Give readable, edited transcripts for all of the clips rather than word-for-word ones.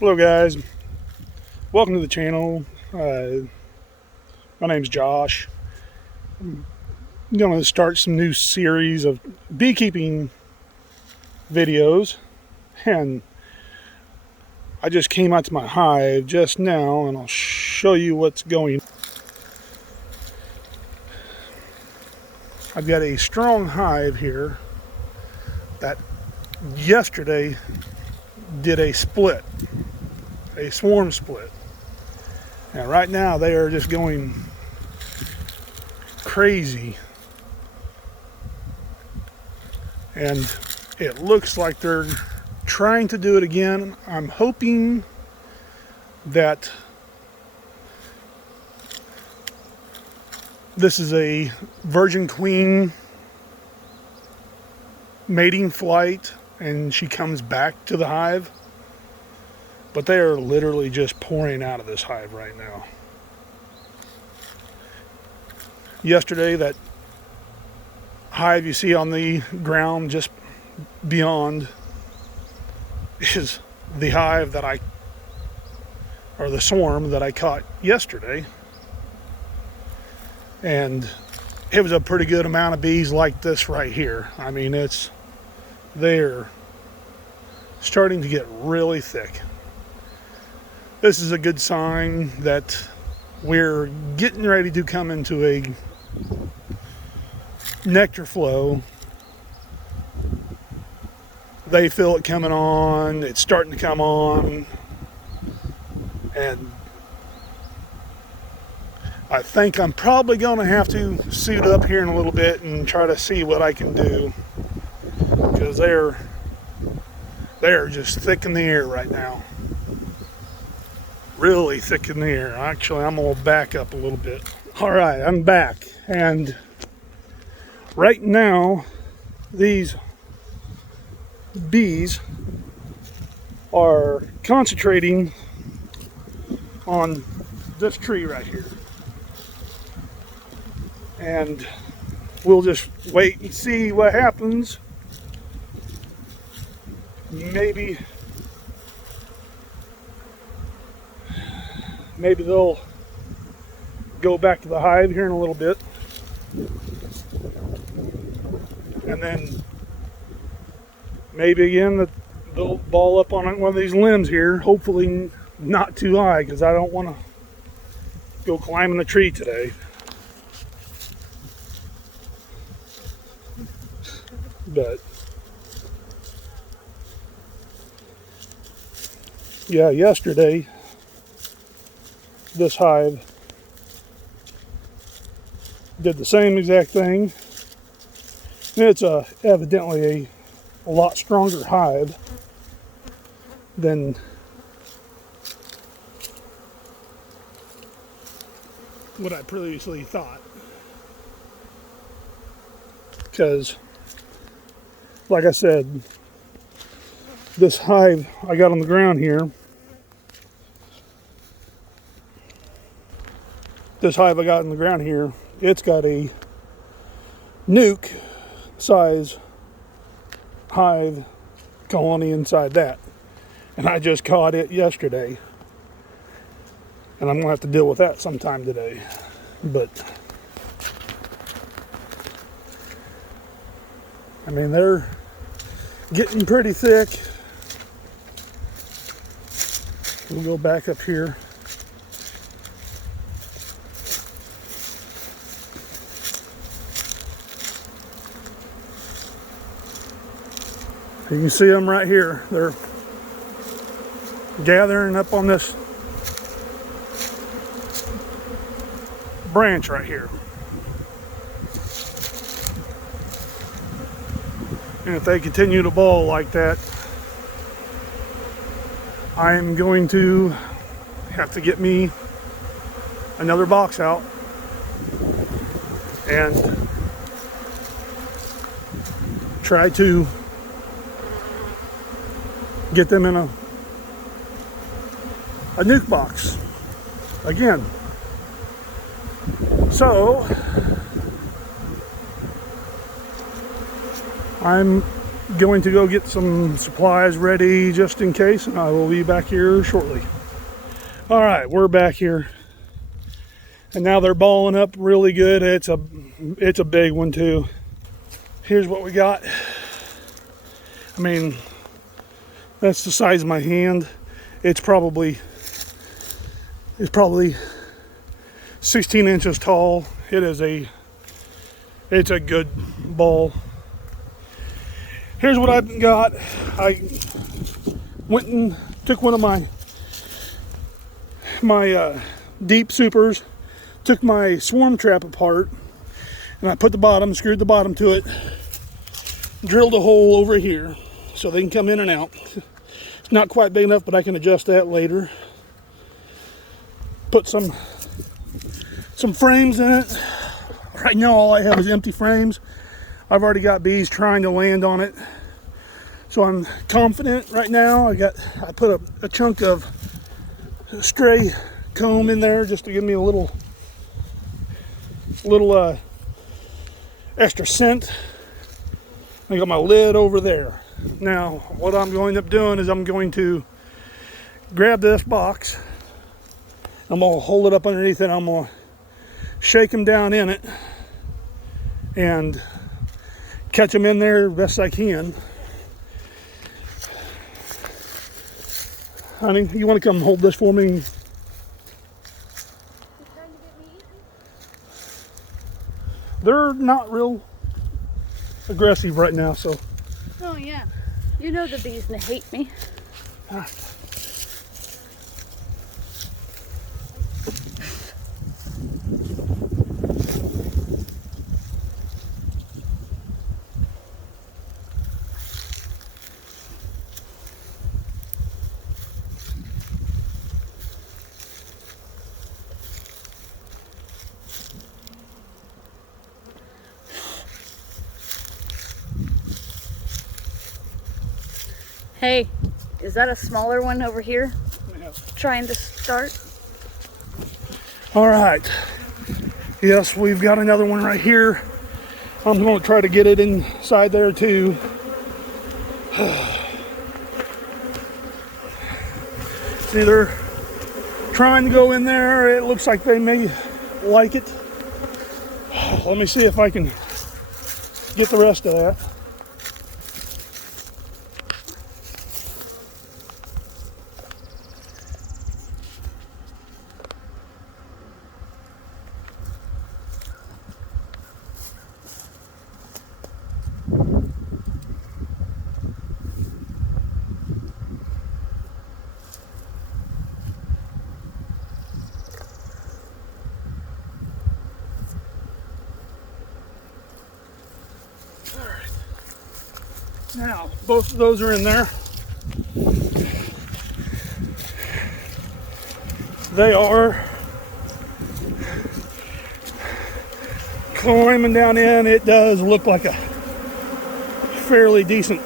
Hello guys, welcome to the channel. My name's Josh. I'm going to start some new series of beekeeping videos, and I just came out to my hive just now and I'll show you what's going on. I've got a strong hive here that yesterday did a split, a swarm split. And right now they are just going crazy. And it looks like they're trying to do it again. I'm hoping that this is a virgin queen mating flight and she comes back to the hive. But they are literally just pouring out of this hive right now. Yesterday, that hive you see on the ground just beyond is the hive that or the swarm that I caught yesterday. And it was a pretty good amount of bees like this right here. I mean, they're starting to get really thick. This is a good sign that we're getting ready to come into a nectar flow. They feel it coming on, it's starting to come on, and I think I'm probably going to have to suit up here in a little bit and try to see what I can do, because they're just thick in the air right now. Really thick in the air. Actually, I'm gonna back up a little bit. All right, I'm back, and right now these bees are concentrating on this tree right here, and we'll just wait and see what happens. Maybe they'll go back to the hive here in a little bit, and then maybe again that they'll ball up on one of these limbs here, hopefully not too high, because I don't want to go climbing the tree today. But yeah, yesterday this hive did the same exact thing. It's evidently a lot stronger hive than what I previously thought, because like I said, this hive I got on the ground here, it's got a nuke size hive colony inside that. And I just caught it yesterday. And I'm going to have to deal with that sometime today. But, I mean, they're getting pretty thick. We'll go back up here. You can see them right here. They're gathering up on this branch right here. And if they continue to ball like that, I'm going to have to get me another box out and try to get them in a nuke box again. So I'm going to go get some supplies ready just in case, and I will be back here shortly. All right, we're back here, and now they're balling up really good. It's a big one too. Here's what we got. I mean, that's the size of my hand. It's probably 16 inches tall. It's a good ball. Here's what I've got. I went and took one of my deep supers, took my swarm trap apart, and I put screwed the bottom to it, drilled a hole over here so they can come in and out. It's not quite big enough, but I can adjust that later. Put some frames in it. Right now all I have is empty frames. I've already got bees trying to land on it, so I'm confident right now. I put a chunk of stray comb in there just to give me a little extra scent. I got my lid over there. Now what I'm going to end up doing is I'm going to grab this box, I'm going to hold it up underneath it, I'm going to shake them down in it and catch them in there best I can. Honey, you want to come hold this for me? They're not real aggressive right now, so. Oh yeah, you know the bees hate me. Hey, is that a smaller one over here? Yeah. Trying to start? All right. Yes, we've got another one right here. I'm going to try to get it inside there too. See, they're trying to go in there. It looks like they may like it. Let me see if I can get the rest of that. Now, both of those are in there. They are climbing down in. It does look like a fairly decent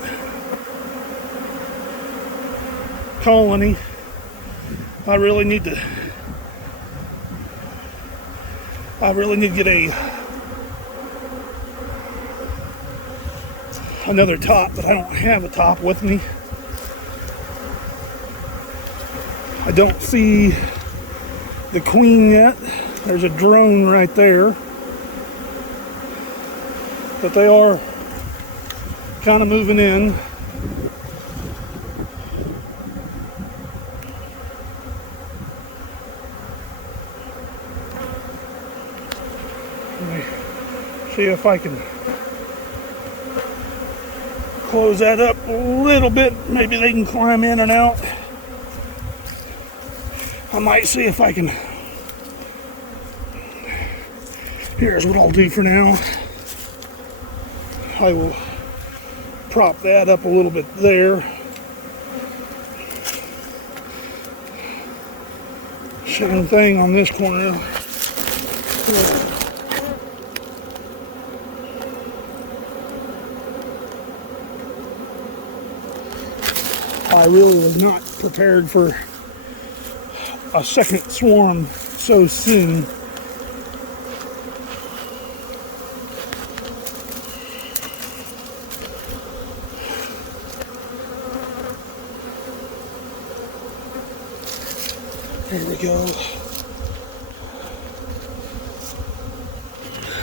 colony. I really need to get another top, but I don't have a top with me. I don't see the queen yet. There's a drone right there, but they are kind of moving in. Let me see if I can close that up a little bit. Maybe they can climb in and out. I might see if I can. Here's what I'll do for now. I will prop that up a little bit there. Same thing on this corner. I really was not prepared for a second swarm so soon. There we go.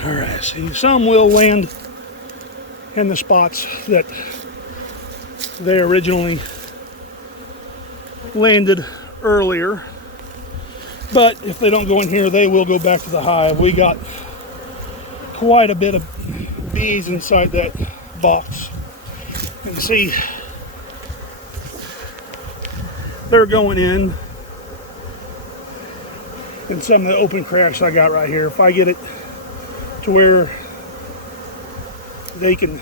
All right, see, some will land in the spots that they originally landed earlier. But if they don't go in here, they will go back to the hive. We got quite a bit of bees inside that box. You can see they're going in. And some of the open cracks I got right here, if I get it to where they can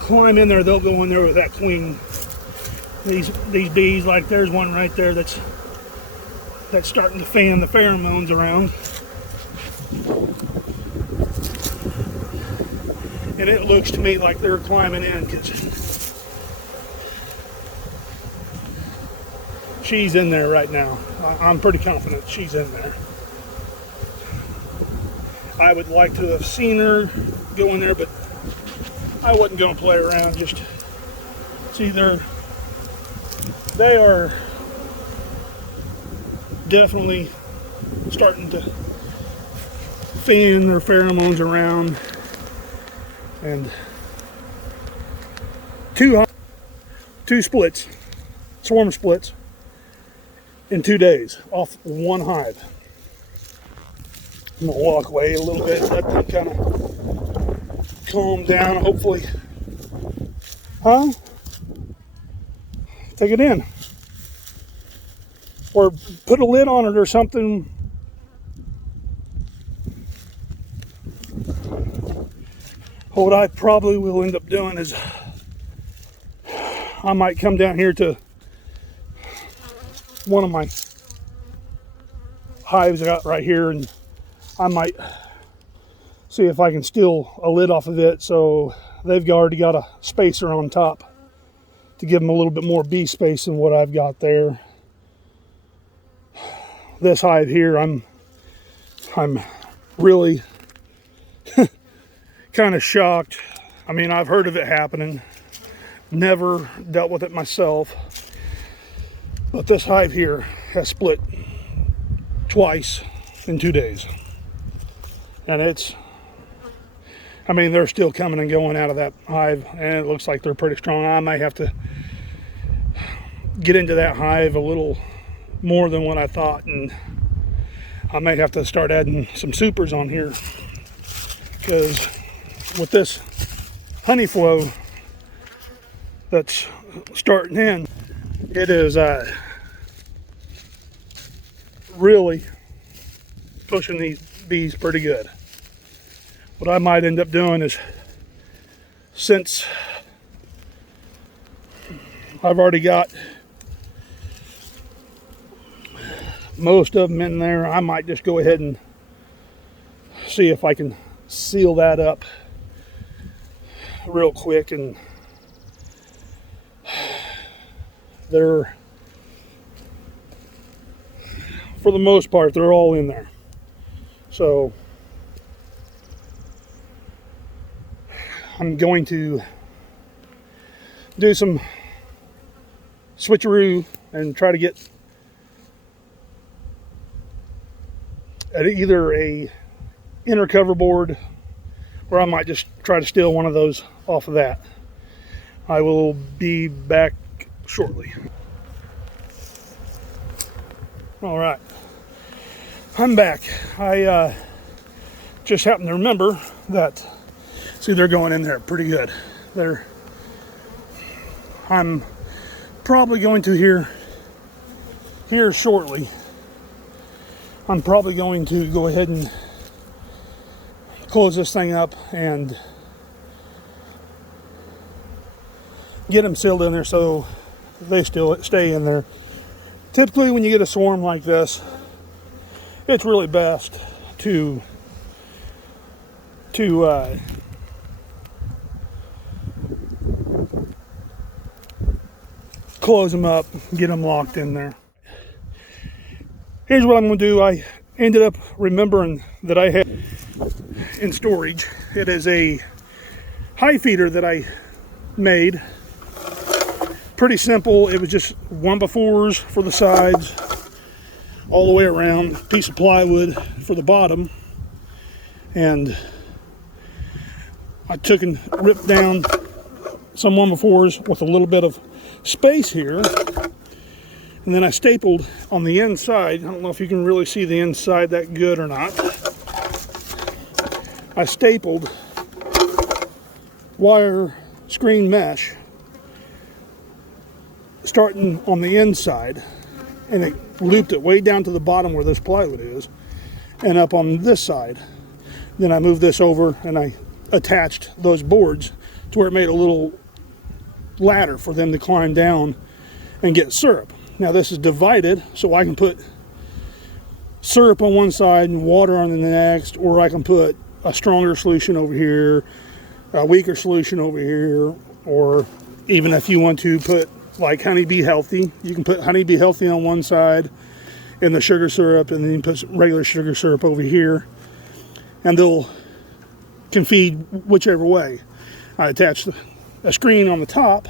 climb in there, they'll go in there with that queen. These bees, like there's one right there that's starting to fan the pheromones around. And it looks to me like they're climbing in because she's in there right now. I'm pretty confident she's in there. I would like to have seen her go in there, but I wasn't going to play around. Just see, they are definitely starting to fan their pheromones around. And two splits, swarm splits, in 2 days off one hive. I'm gonna walk away a little bit, let them kind of calm down, hopefully. Huh? Take it in. Or put a lid on it or something. What I probably will end up doing is I might come down here to one of my hives I got right here, and I might see if I can steal a lid off of it so they've already got a spacer on top to give them a little bit more bee space than what I've got there. This hive here, I'm really kind of shocked. I mean, I've heard of it happening, never dealt with it myself, but this hive here has split twice in 2 days. And I mean, they're still coming and going out of that hive, and it looks like they're pretty strong. I might have to get into that hive a little more than what I thought, and I might have to start adding some supers on here, because with this honey flow that's starting in, it is really pushing these bees pretty good. What I might end up doing is, since I've already got most of them in there, I might just go ahead and see if I can seal that up real quick. And they're, for the most part, they're all in there. So I'm going to do some switcheroo and try to get at either a inner cover board, or I might just try to steal one of those off of that. I will be back shortly. All right, I'm back. I just happened to remember that, see, they're going in there pretty good. I'm probably going to here shortly. I'm probably going to go ahead and close this thing up and get them sealed in there so they still stay in there. Typically, when you get a swarm like this, it's really best to close them up, get them locked in there. Here's what I'm going to do. I ended up remembering that I had in storage. It is a hive feeder that I made pretty simple. It was just 1x4s for the sides, all the way around, piece of plywood for the bottom, and I took and ripped down some 1x4s with a little bit of space here, and then I stapled on the inside. I don't know if you can really see the inside that good or not. I stapled wire screen mesh starting on the inside, and it looped it way down to the bottom where this plywood is, and up on this side. Then I moved this over and I attached those boards to where it made a little ladder for them to climb down and get syrup. Now this is divided, so I can put syrup on one side and water on the next, or I can put a stronger solution over here, a weaker solution over here, or even if you want to put like Honeybee Healthy, you can put Honeybee Healthy on one side and the sugar syrup, and then you put regular sugar syrup over here, and they'll can feed whichever way. I attached a screen on the top,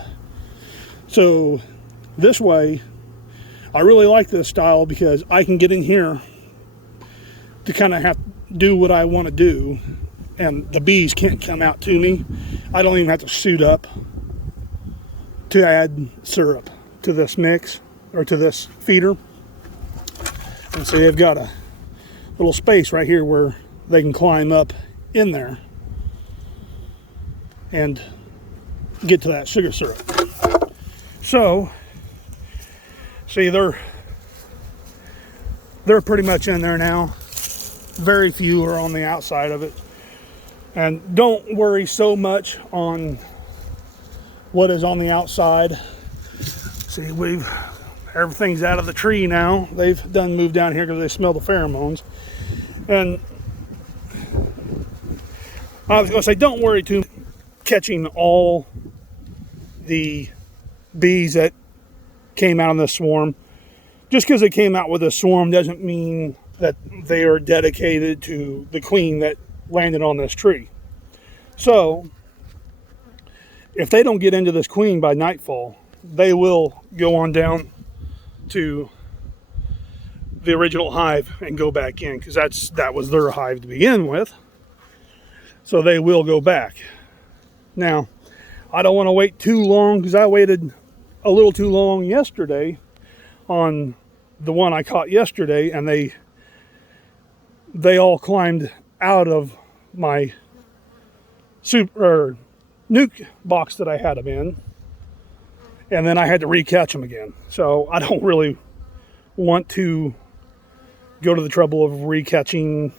so this way I really like this style because I can get in here to kind of have to do what I want to do, and the bees can't come out to me. I don't even have to suit up to add syrup to this mix or to this feeder. And so they've got a little space right here where they can climb up in there and get to that sugar syrup. So see, they're pretty much in there now. Very few are on the outside of it. And don't worry so much on what is on the outside. See, everything's out of the tree now. They've done moved down here because they smell the pheromones. And I was going to say, don't worry too much catching all the bees that came out in this swarm. Just because they came out with a swarm doesn't mean that they are dedicated to the queen that landed on this tree. So if they don't get into this queen by nightfall, they will go on down to the original hive and go back in, because that was their hive to begin with. So they will go back. Now, I don't want to wait too long, because I waited a little too long yesterday on the one I caught yesterday, and they all climbed out of my nuke box that I had them in, and then I had to re-catch them again. So I don't really want to go to the trouble of re-catching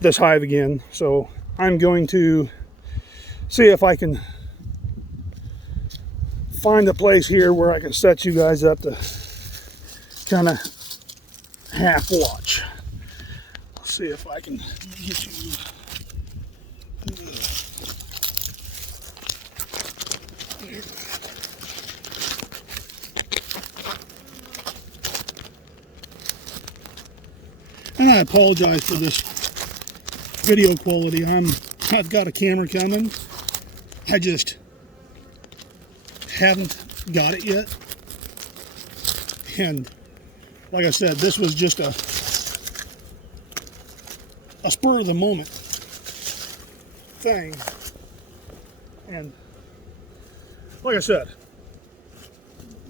this hive again. So I'm going to see if I can find a place here where I can set you guys up to kind of half watch. Let's see if I can get you. And I apologize for this video quality. I've got a camera coming. I just haven't got it yet. And like I said, this was just a spur of the moment thing. And like I said,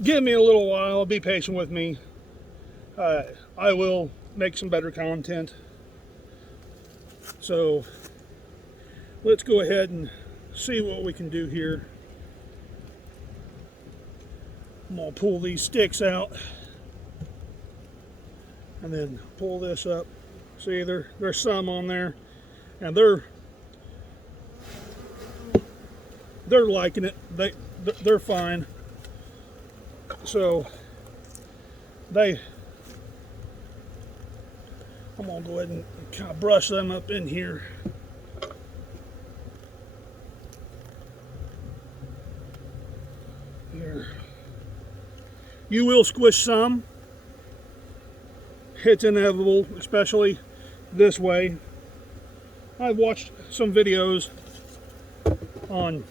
give me a little while, be patient with me. I will make some better content. So let's go ahead and see what we can do here. I'm gonna pull these sticks out and then pull this up. See, there's some on there, and they're liking it. They're fine. So I'm gonna go ahead and kind of brush them up in here. Here. You will squish some. It's inevitable, especially this way. I've watched some videos on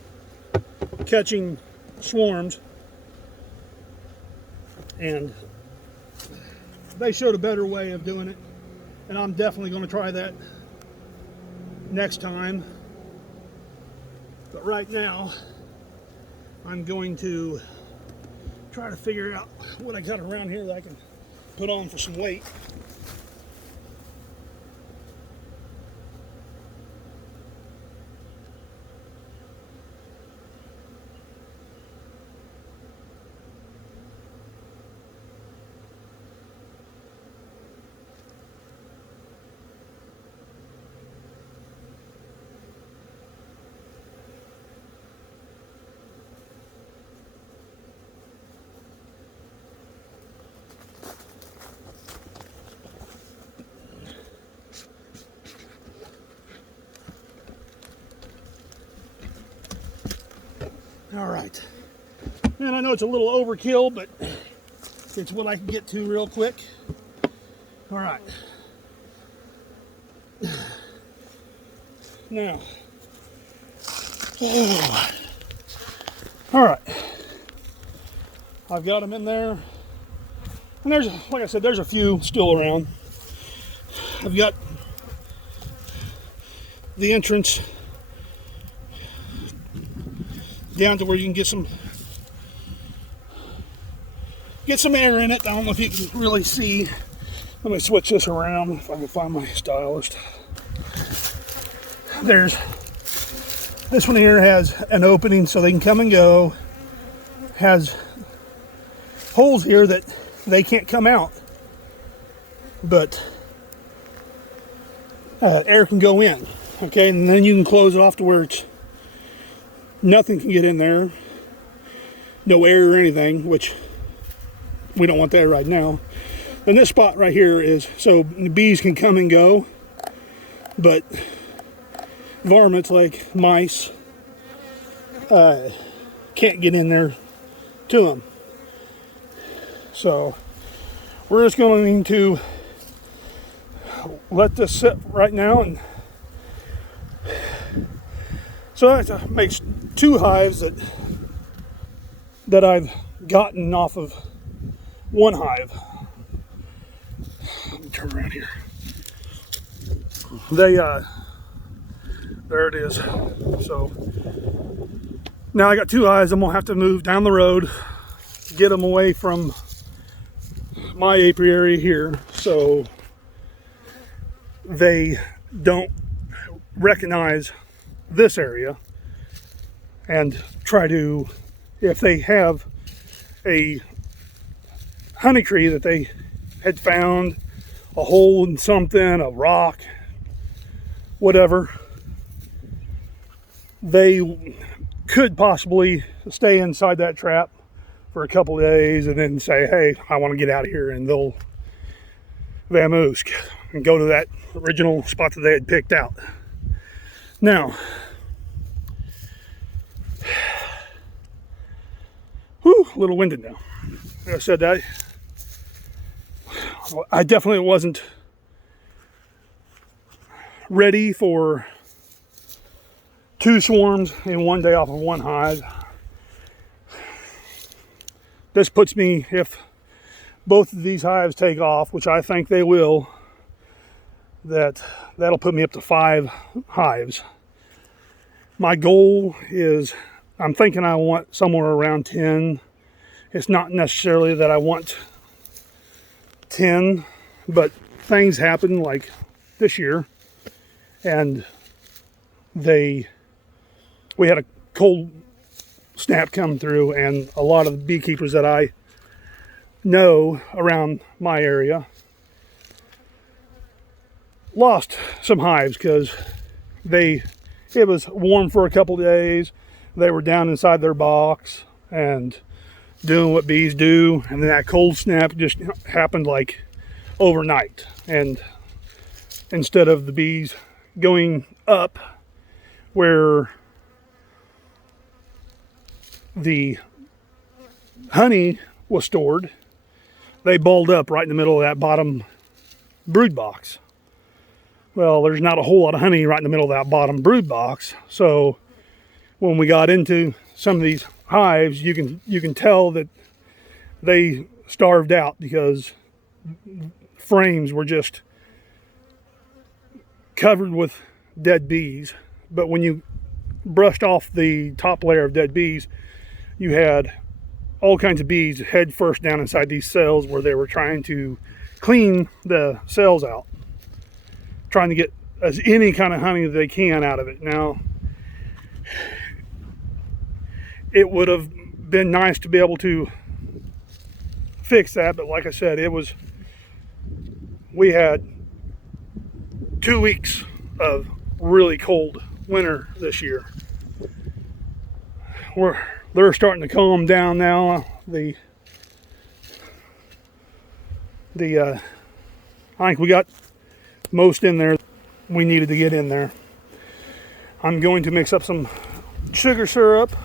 catching swarms And they showed a better way of doing it, and I'm definitely going to try that next time. But right now, I'm going to try to figure out what I got around here that I can put on for some weight. All right, and I know it's a little overkill, but it's what I can get to real quick. All right, now, all right, I've got them in there, and there's, like I said, there's a few still around. I've got the entrance down to where you can get some air in it. I don't know if you can really see. Let me switch this around if I can find my stylist. There's this one here has an opening so they can come and go. Has holes here that they can't come out, but air can go in. Okay, and then you can close it off to where it's nothing can get in there, no air or anything, which we don't want that right now. And this spot right here is so the bees can come and go, but varmints like mice can't get in there to them. So we're just going to let this sit right now, and so that makes 2 hives that I've gotten off of 1 hive. Let me turn around here. There it is. So now I got 2 hives. I'm gonna have to move down the road, get them away from my apiary here, so they don't recognize this area, and try to, if they have a honeycomb that they had found, a hole in something, a rock, whatever, they could possibly stay inside that trap for a couple of days and then say, hey, I want to get out of here, and they'll vamoose and go to that original spot that they had picked out. Now, whew, a little winded now. Like I said, I definitely wasn't ready for 2 swarms in one day off of 1 hive. This puts me, if both of these hives take off, which I think they will, that'll put me up to 5 hives. My goal is, I'm thinking I want somewhere around 10. It's not necessarily that I want 10, but things happen like this year, and we had a cold snap come through, and a lot of the beekeepers that I know around my area lost some hives because it was warm for a couple of days. They were down inside their box and doing what bees do, and then that cold snap just happened like overnight, and instead of the bees going up where the honey was stored, they balled up right in the middle of that bottom brood box. Well, there's not a whole lot of honey right in the middle of that bottom brood box, so when we got into some of these hives, you can tell that they starved out because frames were just covered with dead bees. But when you brushed off the top layer of dead bees, you had all kinds of bees head first down inside these cells where they were trying to clean the cells out, trying to get as any kind of honey that they can out of it. Now, it would have been nice to be able to fix that, but like I said, we had 2 weeks of really cold winter this year. They're starting to calm down now. I think we got most in there we needed to get in there. I'm going to mix up some sugar syrup,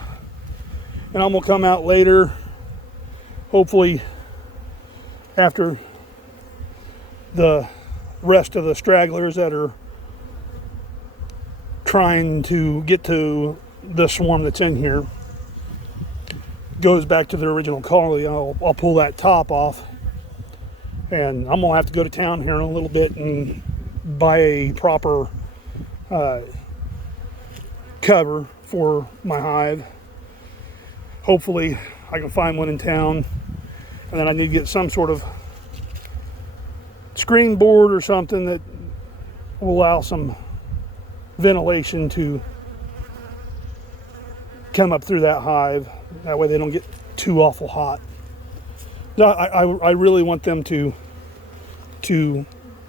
and I'm gonna come out later, hopefully after the rest of the stragglers that are trying to get to the swarm that's in here goes back to their original colony. I'll pull that top off, and I'm gonna have to go to town here in a little bit and buy a proper cover for my hive. Hopefully I can find one in town, and then I need to get some sort of screen board or something that will allow some ventilation to come up through that hive. That way they don't get too awful hot. I really want them to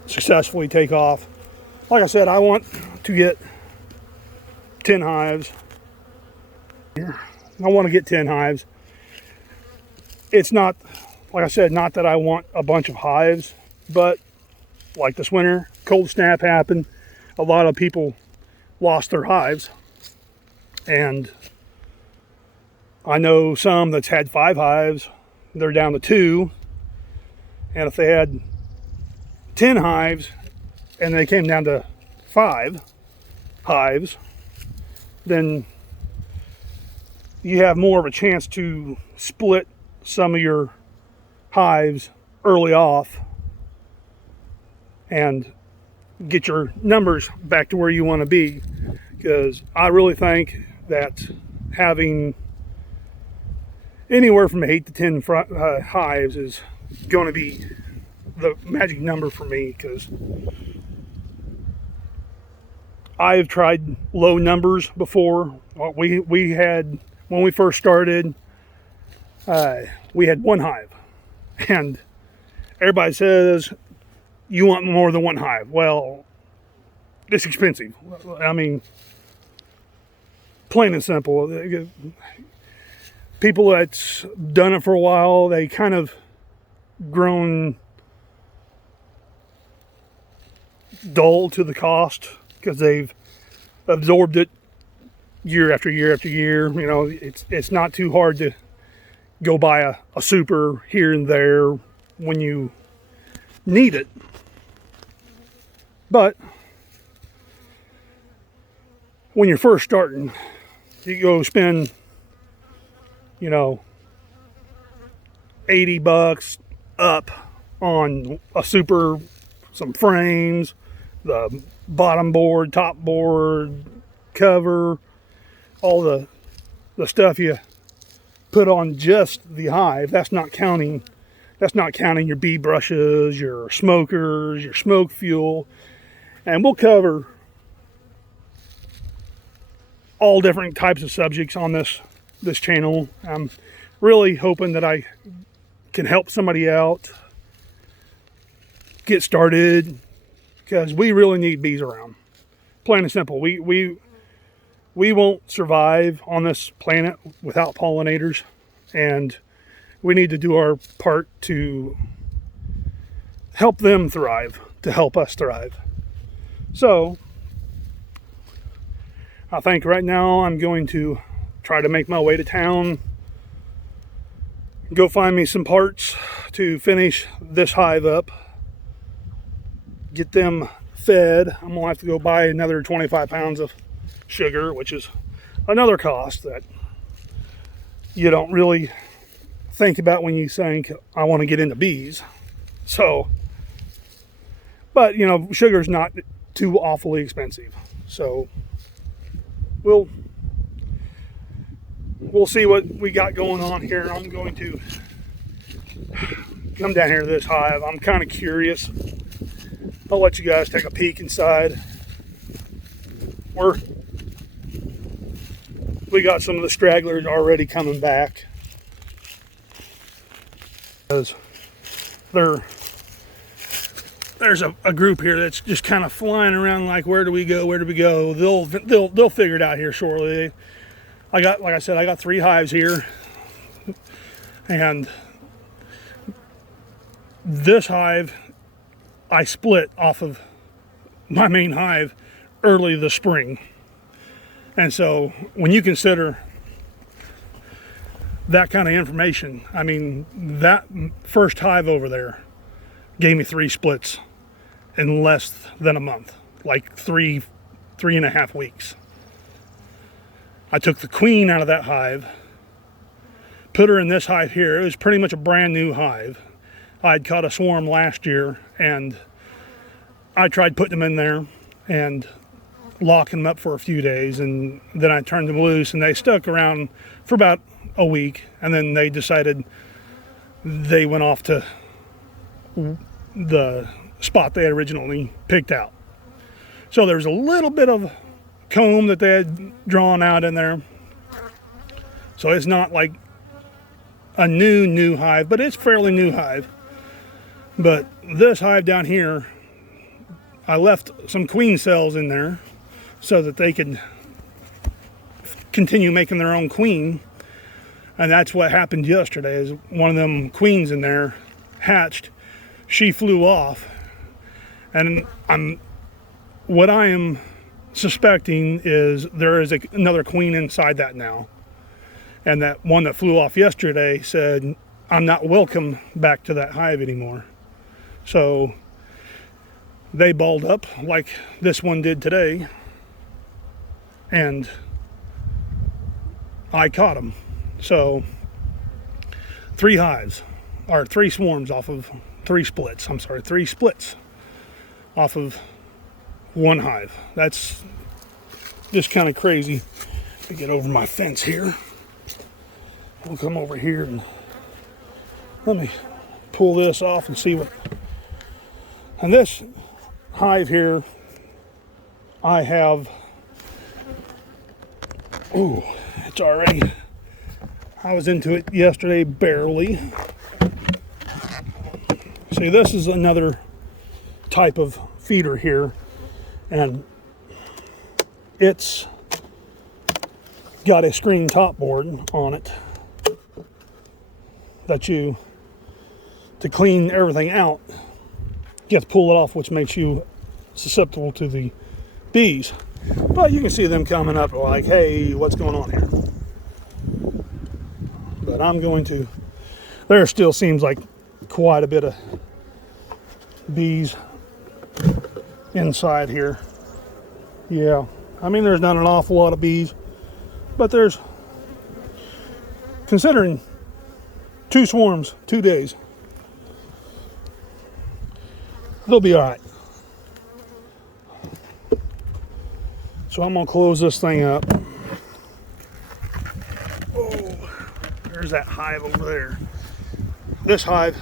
successfully take off. Like I said, I want to get 10 hives. I want to get 10 hives. It's not, like I said, not that I want a bunch of hives, but like this winter, cold snap happened. A lot of people lost their hives, and I know some that's had 5 hives, they're down to 2. And if they had 10 hives and they came down to 5 hives, then you have more of a chance to split some of your hives early off and get your numbers back to where you want to be. Because I really think that having anywhere from 8 to 10 hives is going to be the magic number for me, because I've tried low numbers before. We had, when we first started, we had 1 hive, and everybody says you want more than 1 hive. Well, it's expensive. I mean, plain and simple. People that's done it for a while, they kind of grown dull to the cost because they've absorbed it year after year after year. You know, it's not too hard to go buy a super here and there when you need it. But when you're first starting, you go spend, you know, $80 up on a super, some frames, the bottom board, top board, cover, all the stuff you put on just the hive. That's not counting your bee brushes, your smokers, your smoke fuel. And we'll cover all different types of subjects on this channel. I'm really hoping that I can help somebody out get started, because we really need bees around. Plain and simple. We won't survive on this planet without pollinators, and we need to do our part to help them thrive, to help us thrive. So I think right now I'm going to try to make my way to town, go find me some parts to finish this hive up, get them fed. I'm gonna have to go buy another 25 pounds of sugar, which is another cost that you don't really think about when you think, I want to get into bees. So, but you know, sugar's not too awfully expensive. So we'll see what we got going on here. I'm going to come down here to this hive. I'm kind of curious. I'll let you guys take a peek inside. We got some of the stragglers already coming back. There's a group here that's just kind of flying around like, where do we go? Where do we go? They'll figure it out here shortly. Like I said, I got 3 hives here, and this hive I split off of my main hive early this spring. And so when you consider that kind of information, I mean, that first hive over there gave me 3 splits in less than a month, like 3.5 weeks. I took the queen out of that hive, put her in this hive here. It was pretty much a brand new hive. I'd caught a swarm last year, and I tried putting them in there and locking them up for a few days, and then I turned them loose, and they stuck around for about a week, and then they decided they went off to the spot they had originally picked out. So there was a little bit of comb that they had drawn out in there. So it's not like a new hive, but it's fairly new hive. But this hive down here, I left some queen cells in there so that they could continue making their own queen. And that's what happened yesterday, is one of them queens in there hatched. She flew off, and what I am suspecting is there is another queen inside that now. And that one that flew off yesterday said, I'm not welcome back to that hive anymore. So they balled up like this one did today, and I caught them. So 3 hives, or 3 swarms off of 3 splits. I'm sorry, 3 splits off of 1 hive. That's just kind of crazy. To get over my fence here, we'll come over here and let me pull this off and see what. And this hive here, I have, ooh, it's already, I was into it yesterday barely. See, this is another type of feeder here, and it's got a screen top board on it that to clean everything out, you have to pull it off, which makes you susceptible to the bees. But you can see them coming up like, hey, what's going on here? But I'm going to, there still seems like quite a bit of bees inside here. Yeah, I mean, there's not an awful lot of bees, but there's, considering 2 swarms, 2 days, they'll be all right. So I'm gonna close this thing up. Oh, there's that hive over there. This hive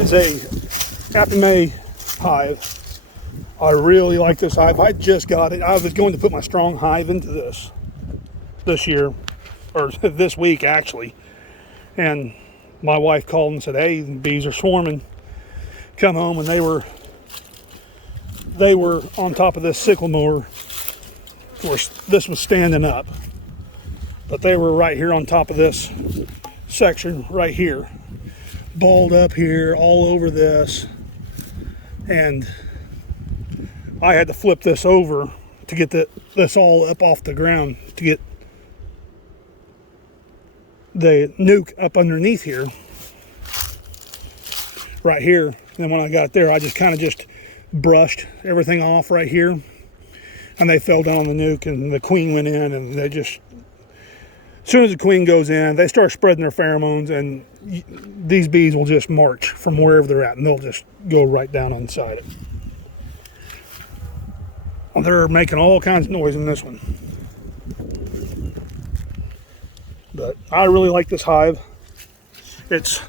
is a Happy May hive. I really like this hive. I just got it. I was going to put my strong hive into this year, or this week actually, and my wife called and said, hey, the bees are swarming. Come home, and they were on top of this sycamore. Of course, this was standing up, but they were right here on top of this section right here, balled up here all over this, and I had to flip this over to get this all up off the ground to get the nuke up underneath here, right here. And when I got there, I just kind of just brushed everything off right here, and they fell down on the nuke, and the queen went in, and As soon as the queen goes in, they start spreading their pheromones, and these bees will just march from wherever they're at, and they'll just go right down inside it. Well, they're making all kinds of noise in this one. But I really like this hive. It's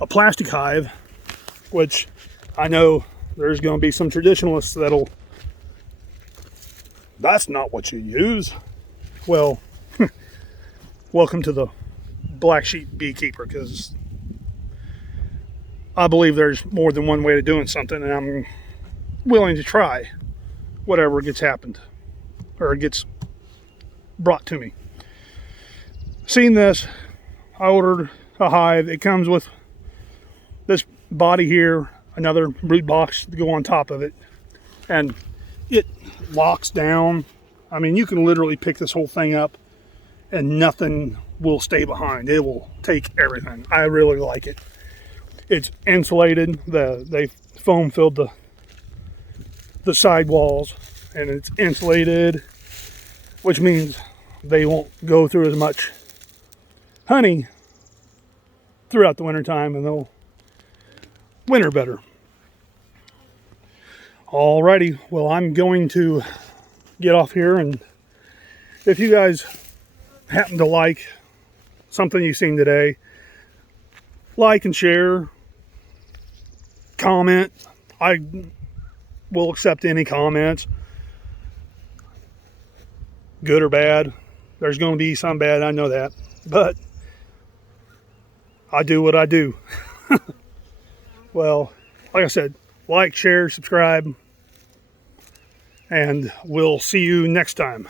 a plastic hive, which I know there's going to be some traditionalists that'll, that's not what you use. Well, welcome to the black sheep beekeeper, because I believe there's more than one way to doing something, and I'm willing to try whatever gets happened or gets brought to me. Seeing this, I ordered a hive. It comes with this body here, another brood box to go on top of it, and it locks down. I mean, you can literally pick this whole thing up and nothing will stay behind. It will take everything. I really like it. It's insulated. They foam filled the side walls, and it's insulated, which means they won't go through as much honey throughout the winter time, and they'll winter better. Alrighty, well, I'm going to get off here, and if you guys happen to like something you've seen today, like and share, comment. I will accept any comments, good or bad. There's going to be some bad, I know that, but I do what I do. Well, like I said, like, share, subscribe, and we'll see you next time.